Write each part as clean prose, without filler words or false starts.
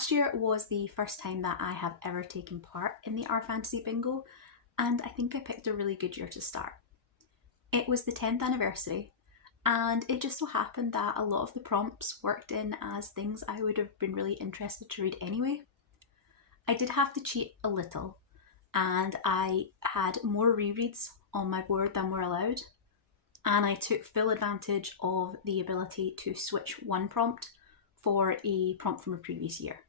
Last year was the first time that I have ever taken part in the Our Fantasy Bingo, and I think I picked a really good year to start. It was the 10th anniversary, and it just so happened that a lot of the prompts worked in as things I would have been really interested to read anyway. I did have to cheat a little, and I had more rereads on my board than were allowed, and I took full advantage of the ability to switch one prompt for a prompt from a previous year.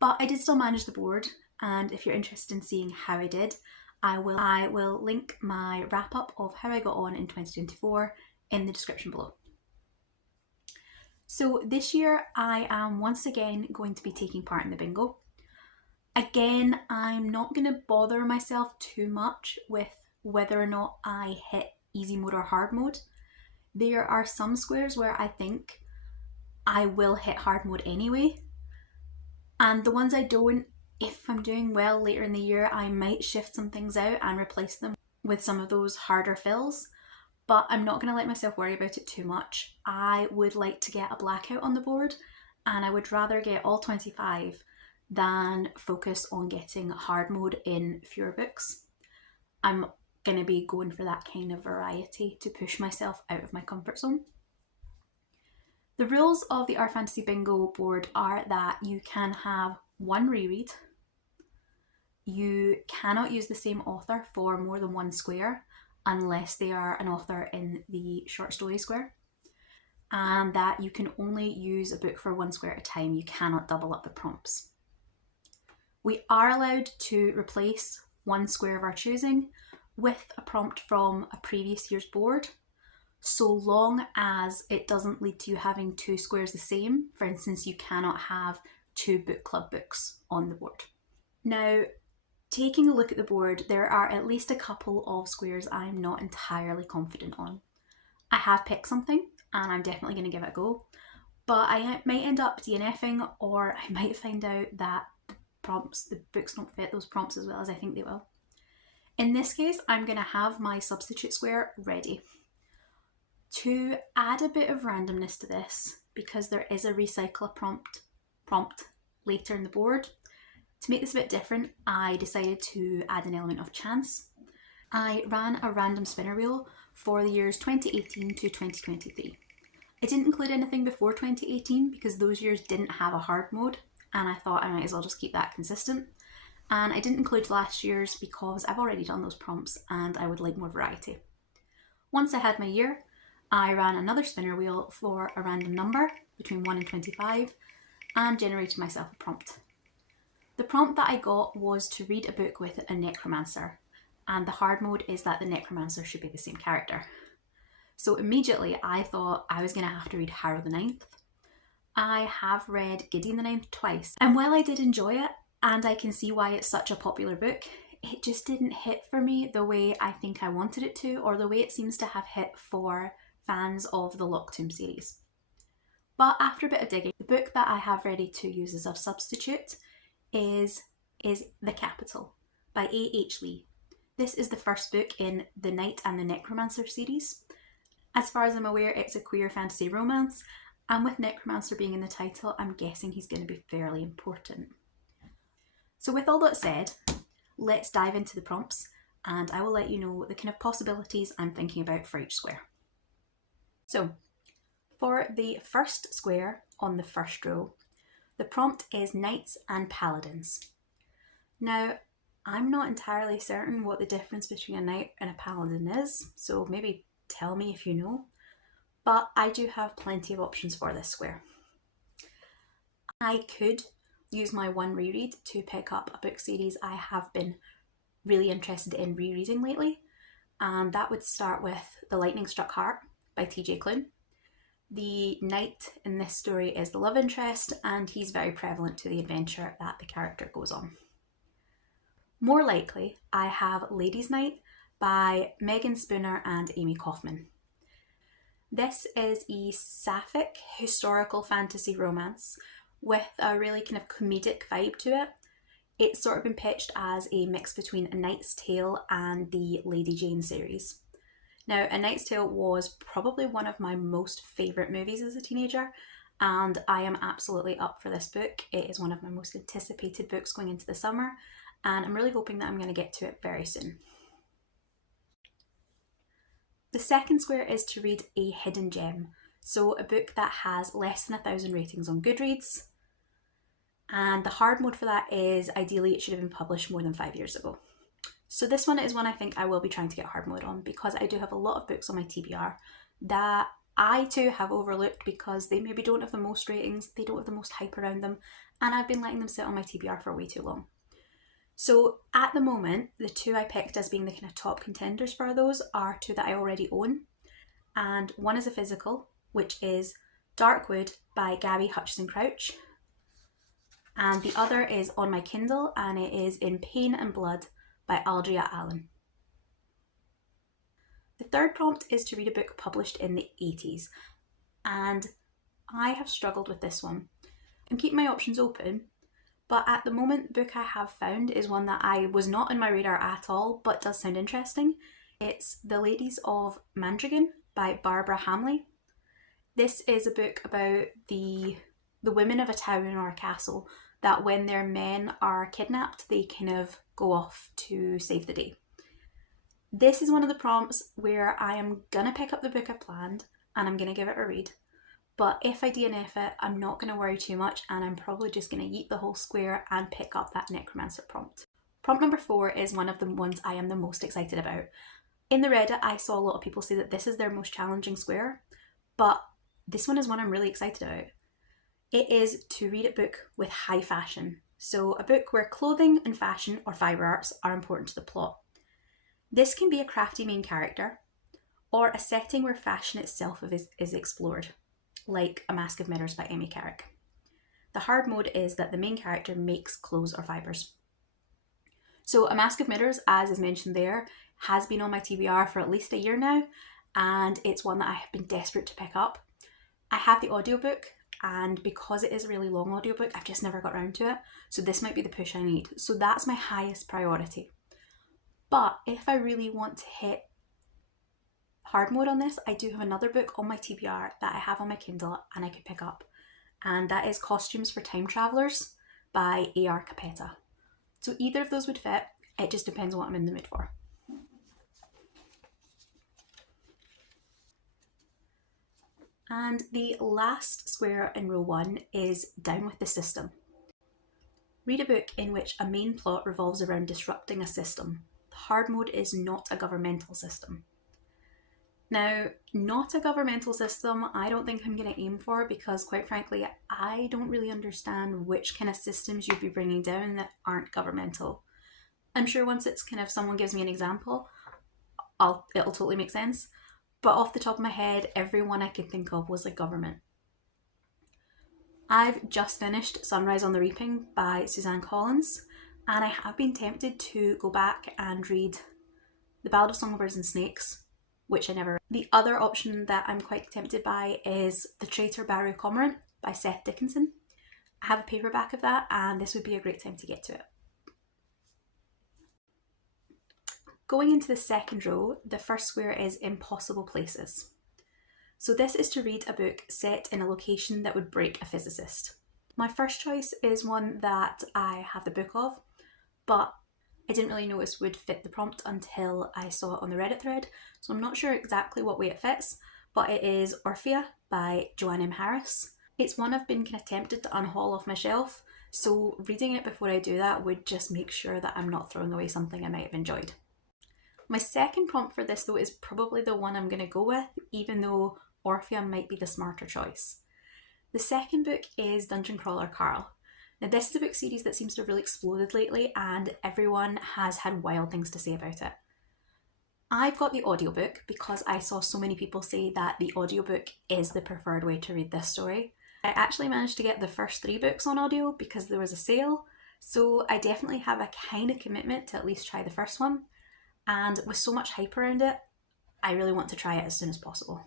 But I did still manage the board, and if you're interested in seeing how I did, I will link my wrap up of how I got on in 2024 in the description below. So this year I am once again going to be taking part in the bingo. Again, I'm not going to bother myself too much with whether or not I hit easy mode or hard mode. There are some squares where I think I will hit hard mode anyway, and the ones I don't, if I'm doing well later in the year, I might shift some things out and replace them with some of those harder fills, but I'm not going to let myself worry about it too much. I would like to get a blackout on the board, and I would rather get all 25 than focus on getting hard mode in fewer books. I'm going to be going for that kind of variety to push myself out of my comfort zone. The rules of the Our Fantasy Bingo board are that you can have one reread, you cannot use the same author for more than one square unless they are an author in the short story square, and that you can only use a book for one square at a time. You cannot double up the prompts. We are allowed to replace one square of our choosing with a prompt from a previous year's board, so long as it doesn't lead to you having two squares the same. For instance, you cannot have two book club books on the board. Now, taking a look at the board, there are at least a couple of squares I'm not entirely confident on. I have picked something and I'm definitely going to give it a go, but I might end up DNFing, or I might find out that the books don't fit those prompts as well as I think they will. In this case, I'm going to have my substitute square ready. To add a bit of randomness to this, because there is a recycle a prompt later in the board, to make this a bit different, I decided to add an element of chance. I ran a random spinner wheel for the years 2018 to 2023. I didn't include anything before 2018 because those years didn't have a hard mode, and I thought I might as well just keep that consistent. And I didn't include last year's because I've already done those prompts and I would like more variety. Once I had my year, I ran another spinner wheel for a random number between 1 and 25 and generated myself a prompt. The prompt that I got was to read a book with a necromancer, and the hard mode is that the necromancer should be the same character. So immediately I thought I was going to have to read Harrow the Ninth. I have read Gideon the Ninth twice, and while I did enjoy it, and I can see why it's such a popular book, it just didn't hit for me the way I think I wanted it to, or the way it seems to have hit for fans of the Locktomb series. But after a bit of digging, the book that I have ready to use as a substitute is The Capital by A.H. Lee. This is the first book in the Knight and the Necromancer series. As far as I'm aware, it's a queer fantasy romance, and with Necromancer being in the title, I'm guessing he's going to be fairly important. So with all that said, let's dive into the prompts, and I will let you know the kind of possibilities I'm thinking about for each square. So, for the first square on the first row, the prompt is Knights and Paladins. Now, I'm not entirely certain what the difference between a knight and a paladin is, so maybe tell me if you know, but I do have plenty of options for this square. I could use my one reread to pick up a book series I have been really interested in rereading lately, and that would start with The Lightning Struck Heart by T.J. Klune. The knight in this story is the love interest, and he's very prevalent to the adventure that the character goes on. More likely, I have Ladies' Night by Megan Spooner and Amy Kaufman. This is a sapphic historical fantasy romance with a really kind of comedic vibe to it. It's sort of been pitched as a mix between A Knight's Tale and the Lady Jane series. Now, A Knight's Tale was probably one of my most favourite movies as a teenager, and I am absolutely up for this book. It is one of my most anticipated books going into the summer, and I'm really hoping that I'm going to get to it very soon. The second square is to read a hidden gem, so a book that has less than 1,000 ratings on Goodreads, and the hard mode for that is ideally it should have been published more than 5 years ago. So this one is one I think I will be trying to get hard mode on, because I do have a lot of books on my TBR that I too have overlooked because they maybe don't have the most ratings, they don't have the most hype around them, and I've been letting them sit on my TBR for way too long. So at the moment, the two I picked as being the kind of top contenders for those are two that I already own. And one is a physical, which is Darkwood by Gabby Hutchison Crouch. And the other is on my Kindle, and it is In Pain and Blood by Aldria Allen. The third prompt is to read a book published in the 80s, and I have struggled with this one. I'm keeping my options open, but at the moment the book I have found is one that I was not on my radar at all, but does sound interesting. It's The Ladies of Mandragon by Barbara Hamley. This is a book about the women of a town or a castle that when their men are kidnapped, they kind of go off to save the day. This is one of the prompts where I am going to pick up the book I've planned and I'm going to give it a read. But if I DNF it, I'm not going to worry too much, and I'm probably just going to yeet the whole square and pick up that Necromancer prompt. Prompt number 4 is one of the ones I am the most excited about. In the Reddit, I saw a lot of people say that this is their most challenging square, but this one is one I'm really excited about. It is to read a book with high fashion. So a book where clothing and fashion or fibre arts are important to the plot. This can be a crafty main character, or a setting where fashion itself is explored, like A Mask of Mirrors by Amy Carrick. The hard mode is that the main character makes clothes or fibres. So A Mask of Mirrors, as is mentioned there, has been on my TBR for at least a year now, and it's one that I have been desperate to pick up. I have the audiobook, and because it is a really long audiobook, I've just never got around to it, so this might be the push I need. So that's my highest priority. But if I really want to hit hard mode on this, I do have another book on my TBR that I have on my Kindle and I could pick up, and that is Costumes for Time Travellers by A.R. Capetta. So either of those would fit, it just depends on what I'm in the mood for. And the last square in row 1 is Down with the System. Read a book in which a main plot revolves around disrupting a system. The hard mode is not a governmental system. Now, not a governmental system, I don't think I'm going to aim for, because quite frankly, I don't really understand which kind of systems you'd be bringing down that aren't governmental. I'm sure once it's kind of someone gives me an example, it'll totally make sense. But off the top of my head, every one I could think of was like government. I've just finished Sunrise on the Reaping by Suzanne Collins, and I have been tempted to go back and read The Ballad of Songbirds and Snakes, which I never read. The other option that I'm quite tempted by is The Traitor Barrow Cormorant by Seth Dickinson. I have a paperback of that, and this would be a great time to get to it. Going into the second row, the first square is Impossible Places. So this is to read a book set in a location that would break a physicist. My first choice is one that I have the book of, but I didn't really notice would fit the prompt until I saw it on the Reddit thread, so I'm not sure exactly what way it fits, but it is Orphea by Joanne M. Harris. It's one I've been kind of tempted to unhaul off my shelf, so reading it before I do that would just make sure that I'm not throwing away something I might have enjoyed. My second prompt for this though is probably the one I'm going to go with, even though Orphea might be the smarter choice. The second book is Dungeon Crawler Carl. Now this is a book series that seems to have really exploded lately, and everyone has had wild things to say about it. I've got the audiobook because I saw so many people say that the audiobook is the preferred way to read this story. I actually managed to get the first 3 books on audio because there was a sale, so I definitely have a kind of commitment to at least try the first one. And with so much hype around it, I really want to try it as soon as possible.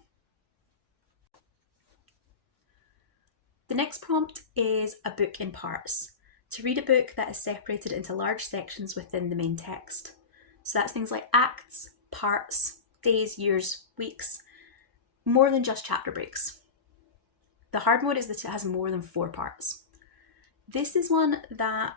The next prompt is a book in parts. To read a book that is separated into large sections within the main text. So that's things like acts, parts, days, years, weeks, more than just chapter breaks. The hard mode is that it has more than 4 parts. This is one that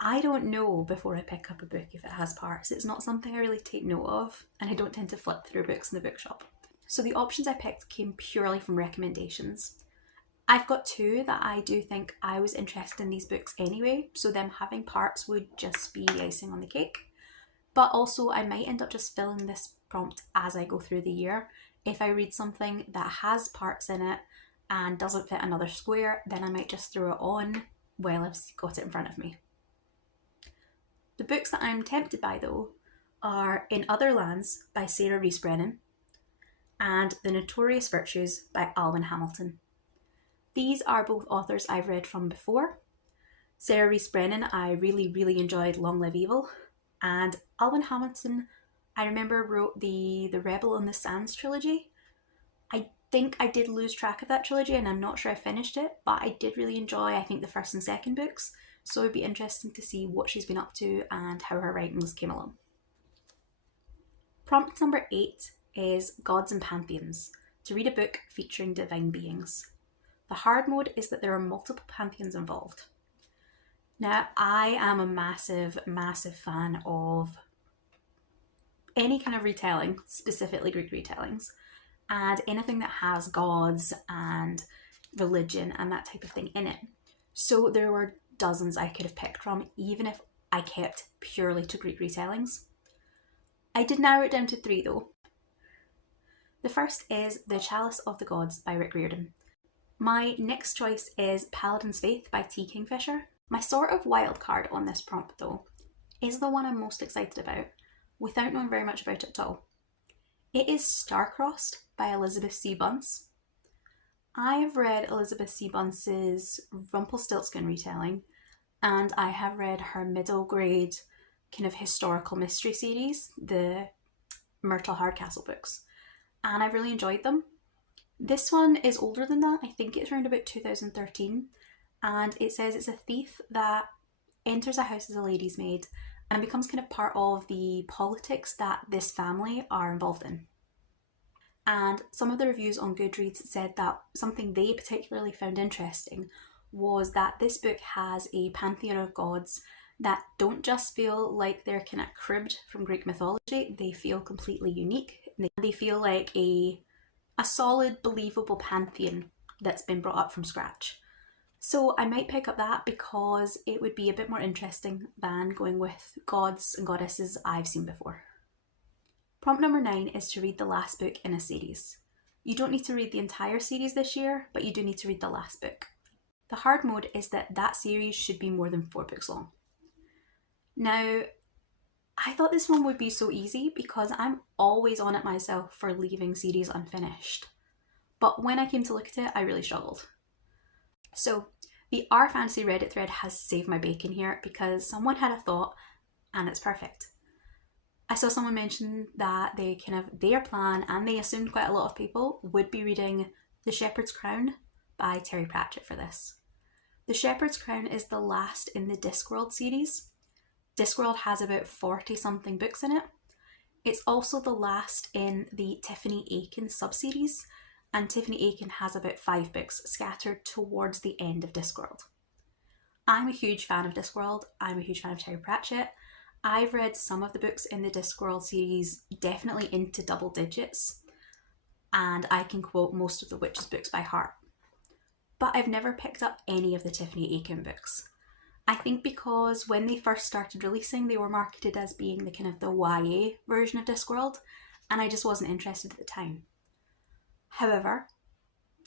I don't know before I pick up a book if it has parts. It's not something I really take note of, and I don't tend to flip through books in the bookshop. So the options I picked came purely from recommendations. I've got 2 that I do think I was interested in these books anyway, so them having parts would just be the icing on the cake. But also I might end up just filling this prompt as I go through the year. If I read something that has parts in it and doesn't fit another square, then I might just throw it on while I've got it in front of me. The books that I'm tempted by though are In Other Lands by Sarah Rees Brennan and The Notorious Virtues by Alwyn Hamilton. These are both authors I've read from before. Sarah Rees Brennan, I really enjoyed Long Live Evil, and Alwyn Hamilton, I remember wrote the Rebel on the Sands trilogy. I think I did lose track of that trilogy and I'm not sure I finished it, but I did really enjoy, I think, the first and second books, so it'd be interesting to see what she's been up to and how her writings came along. Prompt number 8 is Gods and Pantheons, to read a book featuring divine beings. The hard mode is that there are multiple pantheons involved. Now, I am a massive fan of any kind of retelling, specifically Greek retellings, and anything that has gods and religion and that type of thing in it. So there were dozens I could have picked from, even if I kept purely to Greek retellings. I did narrow it down to 3 though. The first is The Chalice of the Gods by Rick Riordan. My next choice is Paladin's Faith by T. Kingfisher. My sort of wild card on this prompt though is the one I'm most excited about, without knowing very much about it at all. It is Star-Crossed by Elizabeth C. Bunce. I've read Elizabeth C. Bunce's Rumpelstiltskin retelling, and I have read her middle grade kind of historical mystery series, the Myrtle Hardcastle books, and I've really enjoyed them. This one is older than that. I think it's around about 2013, and it says it's a thief that enters a house as a lady's maid and becomes kind of part of the politics that this family are involved in. And some of the reviews on Goodreads said that something they particularly found interesting was that this book has a pantheon of gods that don't just feel like they're kind of cribbed from Greek mythology, they feel completely unique. They feel like a solid, believable pantheon that's been brought up from scratch. So I might pick up that because it would be a bit more interesting than going with gods and goddesses I've seen before. Prompt number 9 is to read the last book in a series. You don't need to read the entire series this year, but you do need to read the last book. The hard mode is that series should be more than 4 books long. Now, I thought this one would be so easy because I'm always on it myself for leaving series unfinished. But when I came to look at it, I really struggled. So the R Fantasy Reddit thread has saved my bacon here because someone had a thought and it's perfect. I saw someone mention that their plan, and they assumed quite a lot of people, would be reading The Shepherd's Crown by Terry Pratchett for this. The Shepherd's Crown is the last in the Discworld series. Discworld has about 40 something books in it. It's also the last in the Tiffany Aiken subseries, and Tiffany Aiken has about 5 books scattered towards the end of Discworld. I'm a huge fan of Discworld. I'm a huge fan of Terry Pratchett. I've read some of the books in the Discworld series definitely into double digits, and I can quote most of the Witches books by heart. But I've never picked up any of the Tiffany Aiken books. I think because when they first started releasing, they were marketed as being the YA version of Discworld, and I just wasn't interested at the time. However,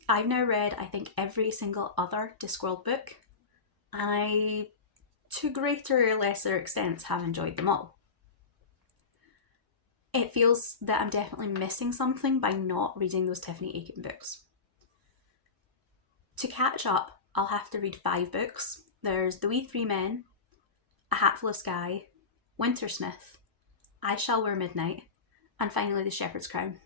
I've now read, I think, every single other Discworld book, and I, to greater or lesser extents, have enjoyed them all. It feels that I'm definitely missing something by not reading those Tiffany Aiken books. To catch up, I'll have to read 5 books. There's The Wee Three Men, A Hatful of Sky, Wintersmith, I Shall Wear Midnight, and finally The Shepherd's Crown.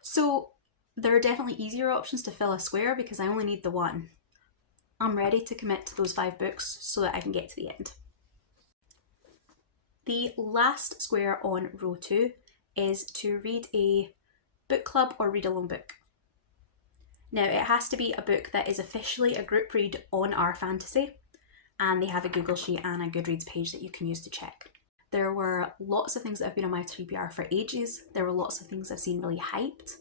So there are definitely easier options to fill a square because I only need the one. I'm ready to commit to those 5 books so that I can get to the end. The last square on row 2 is to read a book club or read along book. Now, it has to be a book that is officially a group read on our fantasy, and they have a Google Sheet and a Goodreads page that you can use to check. There were lots of things that have been on my TBR for ages. There were lots of things I've seen really hyped.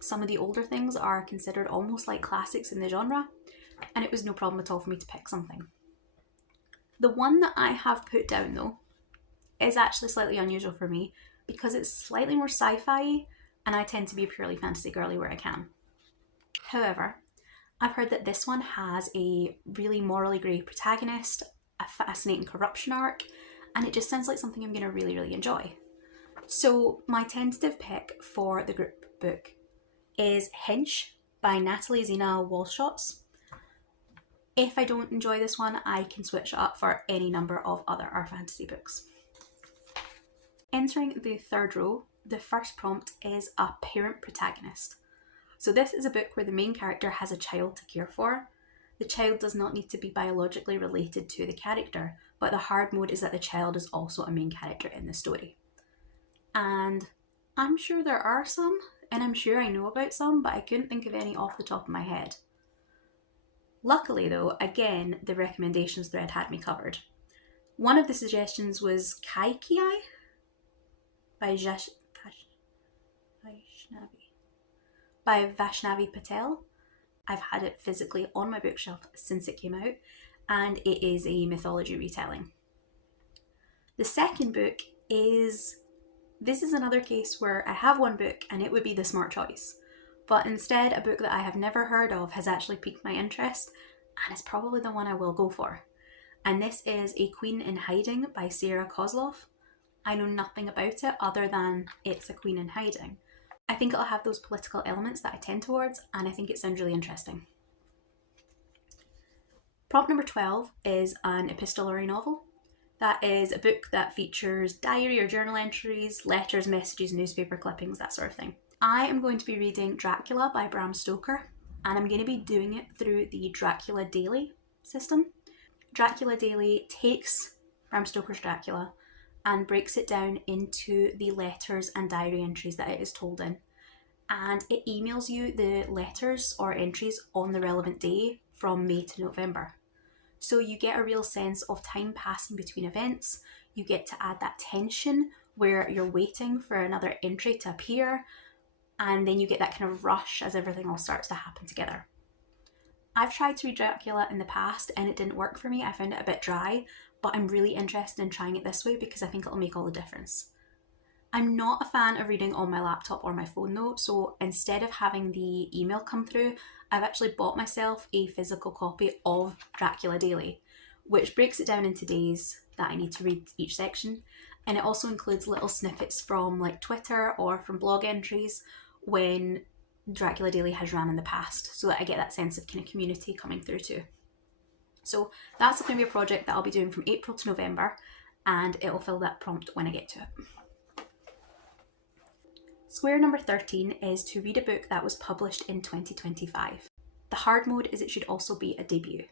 Some of the older things are considered almost like classics in the genre, and it was no problem at all for me to pick something. The one that I have put down though is actually slightly unusual for me because it's slightly more sci-fi, and I tend to be a purely fantasy girly where I can. However, I've heard that this one has a really morally grey protagonist, a fascinating corruption arc, and it just sounds like something I'm going to really, really enjoy. So my tentative pick for the group book is Hinch by Natalie Zena Walschotz. If I don't enjoy this one, I can switch it up for any number of other our fantasy books. Entering the third row, the first prompt is a parent protagonist. So this is a book where the main character has a child to care for. The child does not need to be biologically related to the character, but the hard mode is that the child is also a main character in the story. And I'm sure there are some, and I'm sure I know about some, but I couldn't think of any off the top of my head. Luckily though, again, the recommendations thread had me covered. One of the suggestions was Kaikiai by Vaishnavi Patel. I've had it physically on my bookshelf since it came out, and it is a mythology retelling. The second book is, this is another case where I have one book and it would be the smart choice, but instead a book that I have never heard of has actually piqued my interest, and it's probably the one I will go for. And this is A Queen in Hiding by Sarah Kozlov. I know nothing about it other than it's a queen in hiding. I think it'll have those political elements that I tend towards, and I think it sounds really interesting. Prompt number 12 is an epistolary novel. That is a book that features diary or journal entries, letters, messages, newspaper clippings, that sort of thing. I am going to be reading Dracula by Bram Stoker, and I'm going to be doing it through the Dracula Daily system. Dracula Daily takes Bram Stoker's Dracula and breaks it down into the letters and diary entries that it is told in. And it emails you the letters or entries on the relevant day from May to November. So you get a real sense of time passing between events. You get to add that tension where you're waiting for another entry to appear, and then you get that kind of rush as everything all starts to happen together. I've tried to read Dracula in the past and it didn't work for me. I found it a bit dry, but I'm really interested in trying it this way because I think it'll make all the difference. I'm not a fan of reading on my laptop or my phone though, so instead of having the email come through, I've actually bought myself a physical copy of Dracula Daily, which breaks it down into days that I need to read each section, and it also includes little snippets from like Twitter or from blog entries when Dracula Daily has ran in the past, so that I get that sense of kind of community coming through too. So that's going to be a project that I'll be doing from April to November, and it'll fill that prompt when I get to it. Square number 13 is to read a book that was published in 2025. The hard mode is it should also be a debut.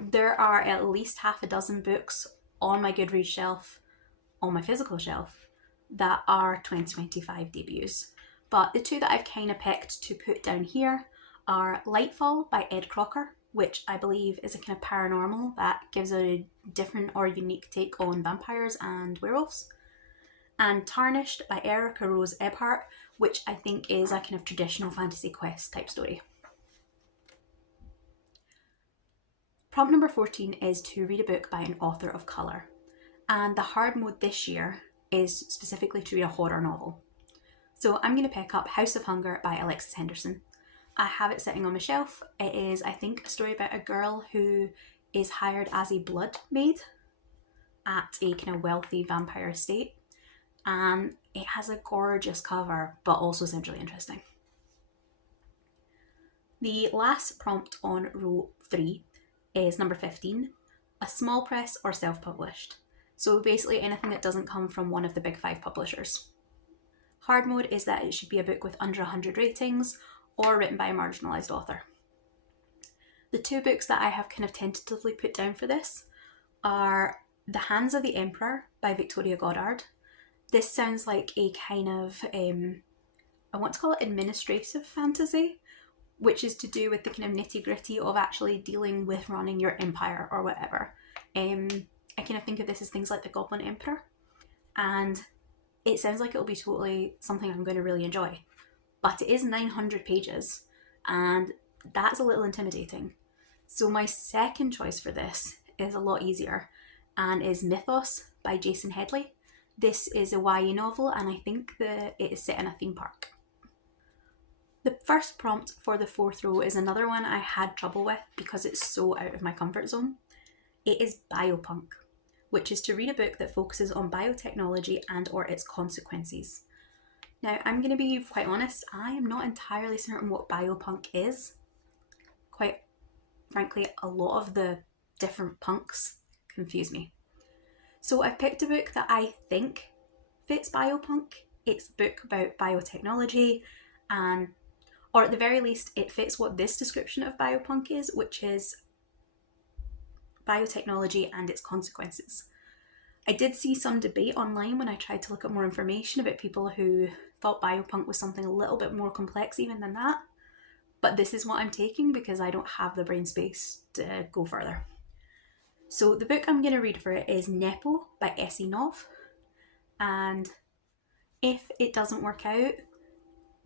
There are at least half a dozen books on my Goodreads shelf, on my physical shelf, that are 2025 debuts. But the two that I've kind of picked to put down here are Lightfall by Ed Crocker, which I believe is a kind of paranormal that gives a different or unique take on vampires and werewolves, and Tarnished by Erica Rose Ebhart, which I think is a kind of traditional fantasy quest type story. Prompt number 14 is to read a book by an author of colour, and the hard mode this year is specifically to read a horror novel. So I'm going to pick up House of Hunger by Alexis Henderson. I have it sitting on my shelf. It is, I think, a story about a girl who is hired as a blood maid at a kind of wealthy vampire estate. And it has a gorgeous cover, but also sounds really interesting. The last prompt on row 3 is number 15, a small press or self-published. So basically anything that doesn't come from one of the big 5 publishers. Hard mode is that it should be a book with under 100 ratings or written by a marginalised author. The 2 books that I have kind of tentatively put down for this are The Hands of the Emperor by Victoria Goddard. This sounds like a kind of I want to call it administrative fantasy, which is to do with the kind of nitty gritty of actually dealing with running your empire or whatever. I kind of think of this as things like the Goblin Emperor, and it sounds like it'll be totally something I'm going to really enjoy. But it is 900 pages, and that's a little intimidating. So my second choice for this is a lot easier, and is Mythos by Jason Headley. This is a YA novel, and I think that it is set in a theme park. The first prompt for the fourth row is another one I had trouble with because it's so out of my comfort zone. It is biopunk, which is to read a book that focuses on biotechnology and or its consequences. Now, I'm going to be quite honest, I am not entirely certain what biopunk is. Quite frankly, a lot of the different punks confuse me. So I picked a book that I think fits biopunk. It's a book about biotechnology, and or at the very least, it fits what this description of biopunk is, which is biotechnology and its consequences. I did see some debate online when I tried to look up more information about people who thought biopunk was something a little bit more complex even than that. But this is what I'm taking because I don't have the brain space to go further. So the book I'm going to read for it is Nepo by Essie Nov. And if it doesn't work out,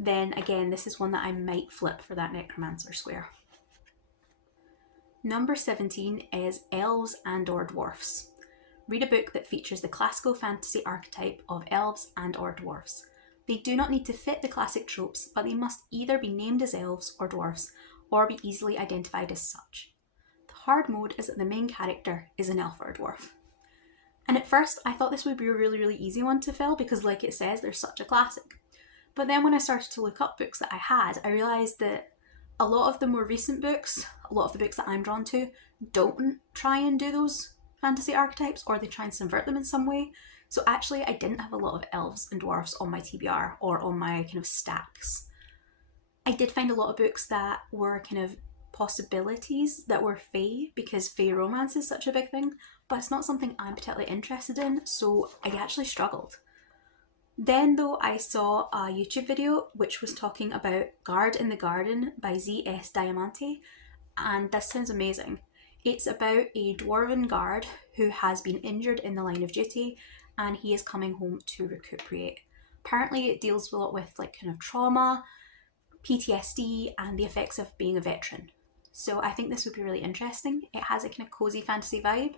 then again, this is one that I might flip for that Necromancer square. Number 17 is Elves and or Dwarfs. Read a book that features the classical fantasy archetype of elves and or dwarfs. They do not need to fit the classic tropes, but they must either be named as elves or dwarfs, or be easily identified as such. The hard mode is that the main character is an elf or a dwarf. And at first, I thought this would be a really, really easy one to fill because, like it says, they're such a classic. But then when I started to look up books that I had, I realised that a lot of the more recent books, a lot of the books that I'm drawn to, don't try and do those fantasy archetypes, or they try and subvert them in some way. So actually, I didn't have a lot of elves and dwarfs on my TBR or on my kind of stacks. I did find a lot of books that were kind of possibilities that were fae, because fae romance is such a big thing, but it's not something I'm particularly interested in, so I actually struggled. Then though, I saw a YouTube video which was talking about Guard in the Garden by Z.S. Diamante, and this sounds amazing. It's about a dwarven guard who has been injured in the line of duty, and he is coming home to recuperate. Apparently it deals a lot with like kind of trauma, PTSD, and the effects of being a veteran. So I think this would be really interesting. It has a kind of cozy fantasy vibe,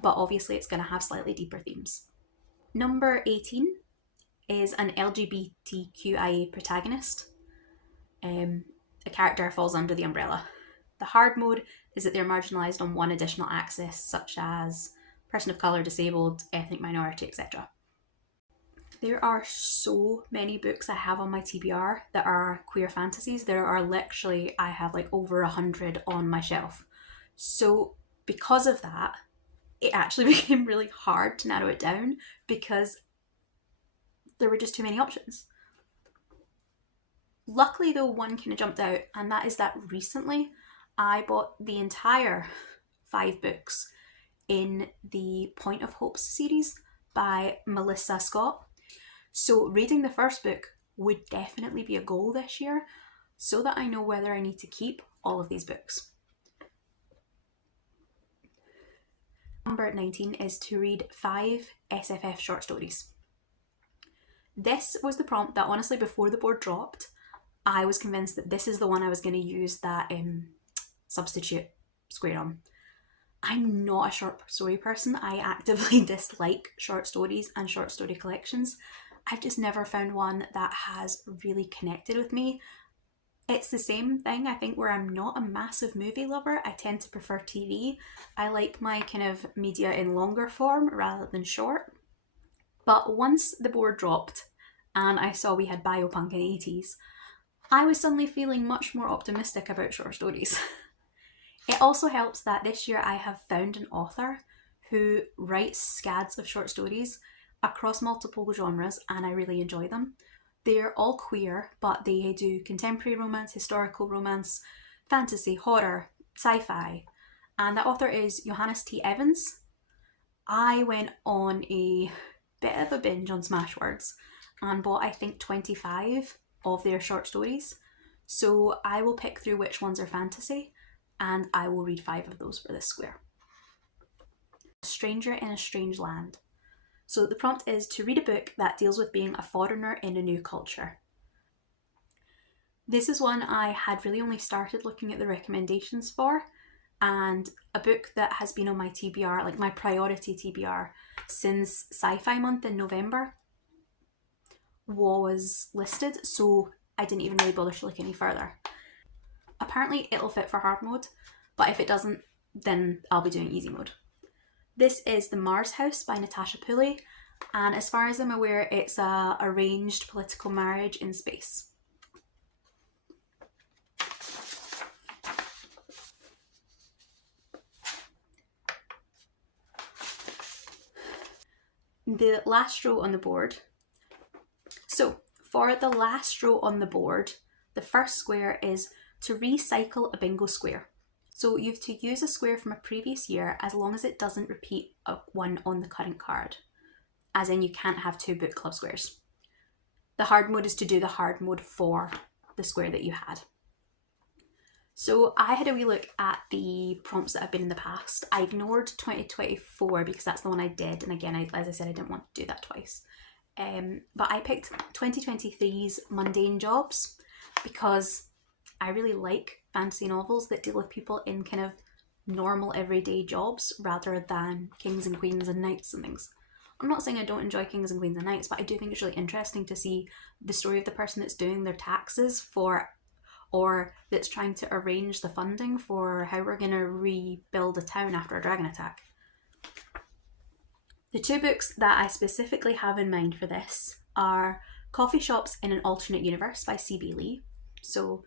but obviously it's going to have slightly deeper themes. Number 18 is an LGBTQIA protagonist. A character falls under the umbrella. The hard mode is that they're marginalised on one additional axis, such as person of colour, disabled, ethnic minority, etc. There are so many books I have on my TBR that are queer fantasies. There are literally, I have like over 100 on my shelf. So because of that, it actually became really hard to narrow it down because there were just too many options. Luckily though, one kind of jumped out, and that is that recently I bought the entire 5 books in the Point of Hope series by Melissa Scott. So reading the first book would definitely be a goal this year, so that I know whether I need to keep all of these books. Number 19 is to read 5 SFF short stories. This was the prompt that honestly before the board dropped, I was convinced that this is the one I was going to use that substitute square on. I'm not a short story person. I actively dislike short stories and short story collections. I've just never found one that has really connected with me. It's the same thing, I think, where I'm not a massive movie lover. I tend to prefer TV. I like my kind of media in longer form rather than short. But once the board dropped and I saw we had biopunk in the 80s, I was suddenly feeling much more optimistic about short stories. It also helps that this year I have found an author who writes scads of short stories across multiple genres, and I really enjoy them. They're all queer, but they do contemporary romance, historical romance, fantasy, horror, sci-fi, and that author is Johannes T. Evans. I went on a bit of a binge on Smashwords and bought I think 25 of their short stories. So I will pick through which ones are fantasy, and I will read 5 of those for this square. A stranger in a strange land. So the prompt is to read a book that deals with being a foreigner in a new culture. This is one I had really only started looking at the recommendations for, and a book that has been on my TBR, like my priority TBR, since Sci-Fi Month in November was listed, so I didn't even really bother to look any further. Apparently it'll fit for hard mode, but if it doesn't, then I'll be doing easy mode. This is The Mars House by Natasha Pulley, and as far as I'm aware, it's a arranged political marriage in space. The last row on the board. So for the last row on the board, the first square is to recycle a bingo square. So you have to use a square from a previous year as long as it doesn't repeat one on the current card. As in, you can't have 2 book club squares. The hard mode is to do the hard mode for the square that you had. So I had a wee look at the prompts that have been in the past. I ignored 2024 because that's the one I did, and again, as I said, I didn't want to do that twice. But I picked 2023's Mundane Jobs because I really like fantasy novels that deal with people in kind of normal everyday jobs rather than kings and queens and knights and things. I'm not saying I don't enjoy kings and queens and knights, but I do think it's really interesting to see the story of the person that's doing their taxes for, or that's trying to arrange the funding for how we're going to rebuild a town after a dragon attack. The 2 books that I specifically have in mind for this are Coffee Shops in an Alternate Universe by C.B. Lee. So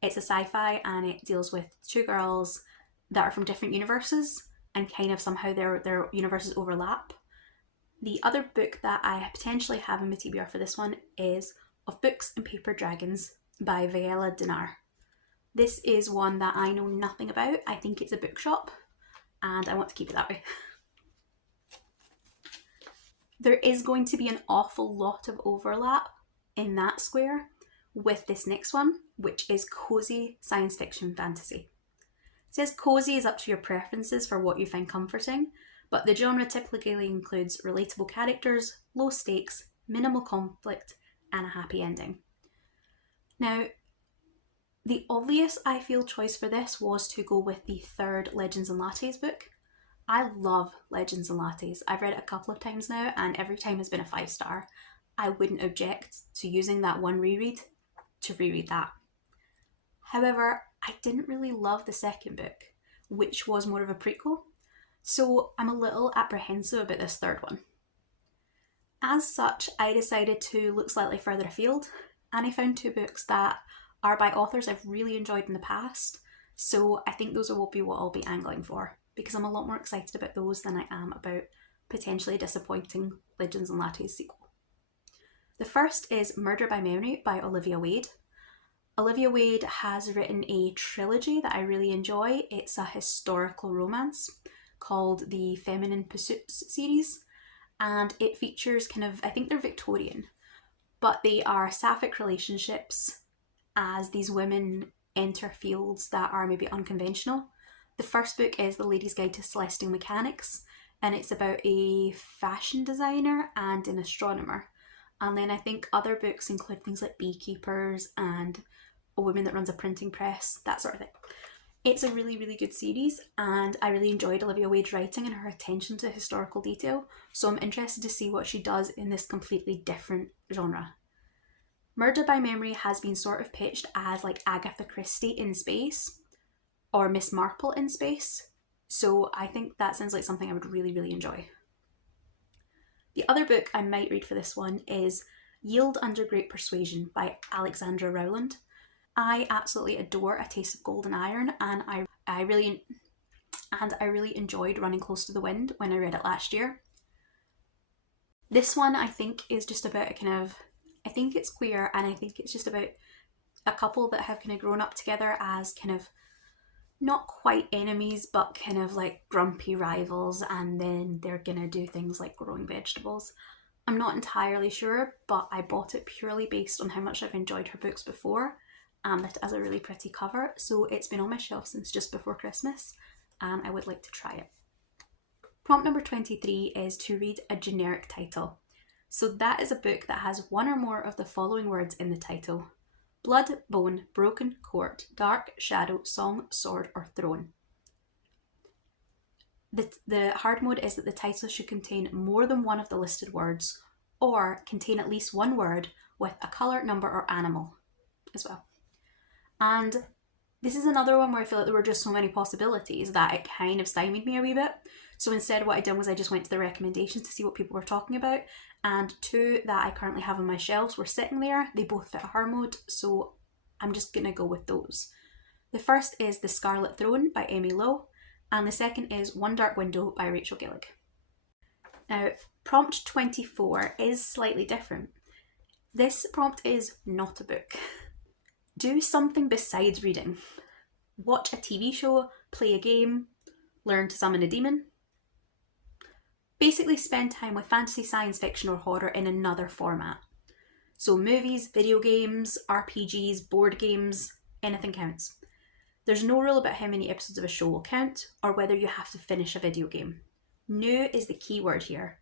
it's a sci-fi and it deals with 2 girls that are from different universes and kind of somehow their universes overlap. The other book that I potentially have in my TBR for this one is Of Books and Paper Dragons by Viela Dinar. This is one that I know nothing about. I think it's a bookshop and I want to keep it that way. There is going to be an awful lot of overlap in that square with this next one, which is cozy science fiction fantasy. It says cozy is up to your preferences for what you find comforting, but the genre typically includes relatable characters, low stakes, minimal conflict, and a happy ending. Now, the obvious, I feel, choice for this was to go with the 3rd Legends and Lattes book. I love Legends and Lattes. I've read it a couple of times now, and every time has been a 5-star. I wouldn't object to using that one reread to reread that. However, I didn't really love the 2nd book, which was more of a prequel, so I'm a little apprehensive about this 3rd one. As such, I decided to look slightly further afield, and I found 2 books that are by authors I've really enjoyed in the past, so I think those will be what I'll be angling for, because I'm a lot more excited about those than I am about potentially disappointing Legends and Lattes sequel. The first is Murder by Memory by Olivia Wade. Olivia Wade has written a trilogy that I really enjoy. It's a historical romance called the Feminine Pursuits series, and it features kind of, I think they're Victorian, but they are sapphic relationships as these women enter fields that are maybe unconventional. The first book is The Lady's Guide to Celestial Mechanics, and it's about a fashion designer and an astronomer. And then I think other books include things like beekeepers and a woman that runs a printing press, that sort of thing. It's a really, really good series, and I really enjoyed Olivia Wade's writing and her attention to historical detail, so I'm interested to see what she does in this completely different genre. Murder by Memory has been sort of pitched as like Agatha Christie in space, or Miss Marple in space, so I think that sounds like something I would really, really enjoy. The other book I might read for this one is Yield Under Great Persuasion by Alexandra Rowland. I absolutely adore A Taste of Gold and Iron, and I really enjoyed Running Close to the Wind when I read it last year. This one I think is just about a kind of, I think it's queer, and I think it's just about a couple that have kind of grown up together as kind of not quite enemies, but kind of like grumpy rivals, and then they're gonna do things like growing vegetables. I'm not entirely sure, but I bought it purely based on how much I've enjoyed her books before, and it has a really pretty cover, so it's been on my shelf since just before Christmas, and I would like to try it. Prompt number 23 is to read a generic title. So that is a book that has one or more of the following words in the title: blood, bone, broken court, dark, shadow, song, sword, or throne. The hard mode is that the title should contain more than one of the listed words, or contain at least one word with a colour, number, or animal as well. And this is another one where I feel like there were just so many possibilities that it kind of stymied me a wee bit. So instead what I did was I just went to the recommendations to see what people were talking about, and two that I currently have on my shelves were sitting there. They both fit hard mode, so I'm just going to go with those. The first is The Scarlet Throne by Amy Lowe, and the second is One Dark Window by Rachel Gillig. Now, prompt 24 is slightly different. This prompt is not a book. Do something besides reading. Watch a TV show, play a game, learn to summon a demon. Basically spend time with fantasy, science fiction, or horror in another format. So movies, video games, RPGs, board games, anything counts. There's no rule about how many episodes of a show will count, or whether you have to finish a video game. New is the key word here.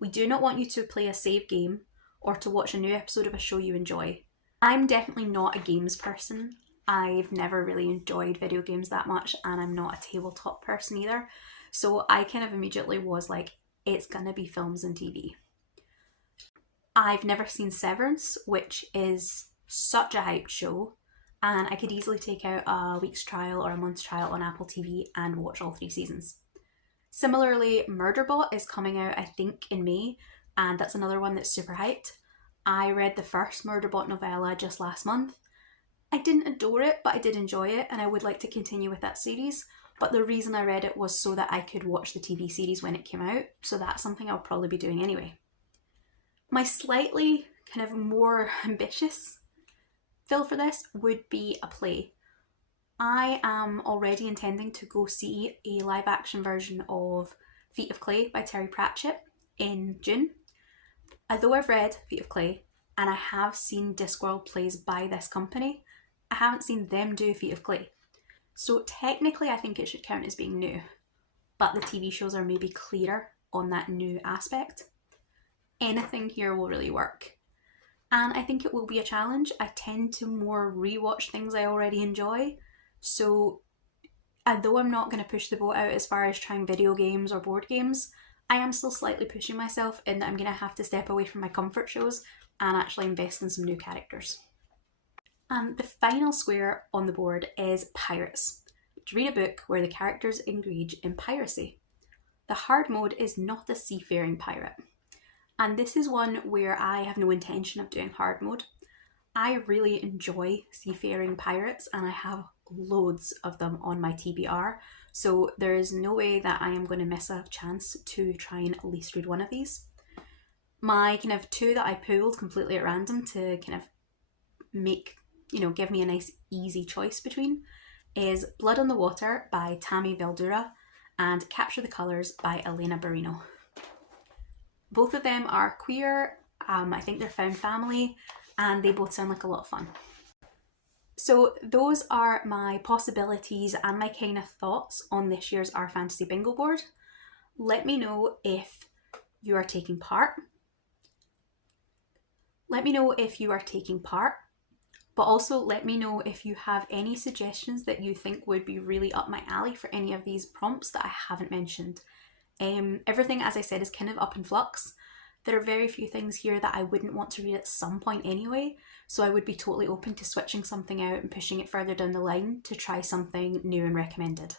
We do not want you to play a save game, or to watch a new episode of a show you enjoy. I'm definitely not a games person. I've never really enjoyed video games that much, and I'm not a tabletop person either. So I kind of immediately was like, it's gonna be films and TV. I've never seen Severance, which is such a hyped show, and I could easily take out a week's trial or a month's trial on Apple TV and watch all 3 seasons. Similarly, Murderbot is coming out, I think, in May, and that's another one that's super hyped. I read the first Murderbot novella just last month. I didn't adore it, but I did enjoy it, and I would like to continue with that series. But the reason I read it was so that I could watch the TV series when it came out, so that's something I'll probably be doing anyway. My slightly kind of more ambitious fill for this would be a play. I am already intending to go see a live action version of Feet of Clay by Terry Pratchett in June. Although I've read Feet of Clay and I have seen Discworld plays by this company, I haven't seen them do Feet of Clay. So technically I think it should count as being new, but the TV shows are maybe clearer on that new aspect. Anything here will really work. And I think it will be a challenge. I tend to more rewatch things I already enjoy. So although I'm not going to push the boat out as far as trying video games or board games, I am still slightly pushing myself in that I'm going to have to step away from my comfort shows and actually invest in some new characters. And the final square on the board is pirates. To read a book where the characters engage in piracy. The hard mode is not a seafaring pirate. And this is one where I have no intention of doing hard mode. I really enjoy seafaring pirates and I have loads of them on my TBR. So there is no way that I am going to miss a chance to try and at least read one of these. My kind of 2 that I pulled completely at random to kind of make, give me a nice easy choice between is Blood on the Water by Tammy Veldura and Capture the Colours by Elena Barrino. Both of them are queer, I think they're found family, and they both sound like a lot of fun. So those are my possibilities and my kind of thoughts on this year's Our Fantasy Bingo board. Let me know if you are taking part. But also let me know if you have any suggestions that you think would be really up my alley for any of these prompts that I haven't mentioned. Everything, as I said, is kind of up in flux. There are very few things here that I wouldn't want to read at some point anyway, so I would be totally open to switching something out and pushing it further down the line to try something new and recommended.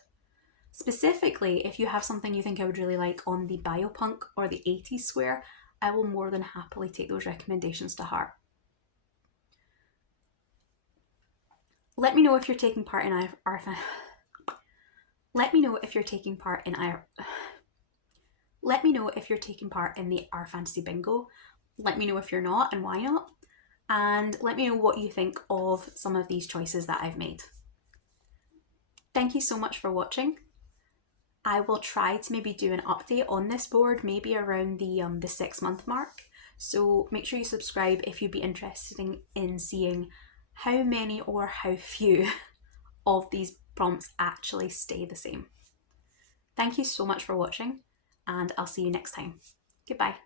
Specifically, if you have something you think I would really like on the biopunk or the 80s square, I will more than happily take those recommendations to heart. Let me know if you're taking part in the Our Fantasy Bingo. Let me know if you're not and why not. And let me know what you think of some of these choices that I've made. Thank you so much for watching. I will try to maybe do an update on this board, maybe around the 6-month mark. So make sure you subscribe if you'd be interested in seeing how many or how few of these prompts actually stay the same. Thank you so much for watching, and I'll see you next time. Goodbye.